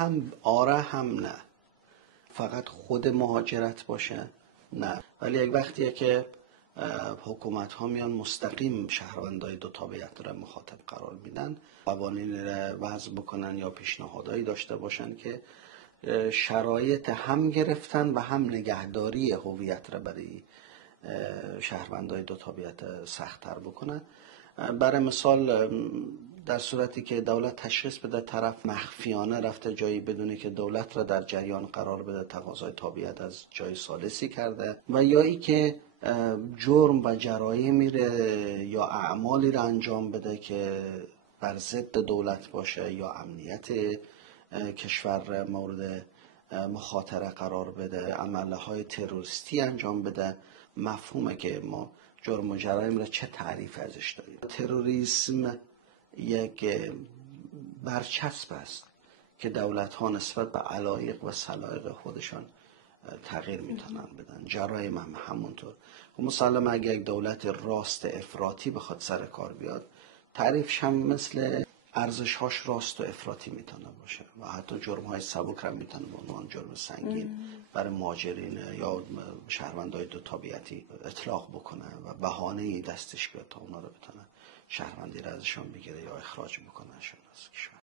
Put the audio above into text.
هم آره هم نه. فقط خود مهاجرت باشه نه، ولی یک وقتیه که حکومت ها میان مستقیم شهروندای دو تابعیت را مخاطب قرار میدن، قوانین را وضع بکنن یا پیشنهادایی داشته باشن که شرایط هم گرفتن و هم نگهداری هویت را برای شهروندای دو تابعیت سخت‌تر بکنن. برای مثال در صورتی که دولت تشخیص بده طرف مخفیانه رفته جایی بدونه که دولت را در جریان قرار بده، تقاضای تابعیت از جای ثالثی کرده، و یا ای که جرم و جرایمی یا اعمالی را انجام بده که بر ضد دولت باشه یا امنیت کشور مورد مخاطره قرار بده، عملهای تروریستی انجام بده. مفهومه که ما جرم و جرایم را چه تعریف ازش داریم. تروریسم یک برچسب است که دولت ها نسبت به علایق و سلایق خودشان تغییر میتونن بدن. جرایم هم همونطور. و مسلما اگه یک دولت راست افراطی بخواد سر کار بیاد، تعریفش هم مثل ارزش‌هاش راست و افراطی میتونه باشه و حتی جرم‌های سبک هم میتونه به عنوان جرم سنگین برای مهاجرین یا شهروندای دو تابعیتی اطلاق بکنه و بهانه‌ای دستش بیاد تا اونا رو بتونه شهروندی را ازشان بگیره یا اخراج بکنه از کشور.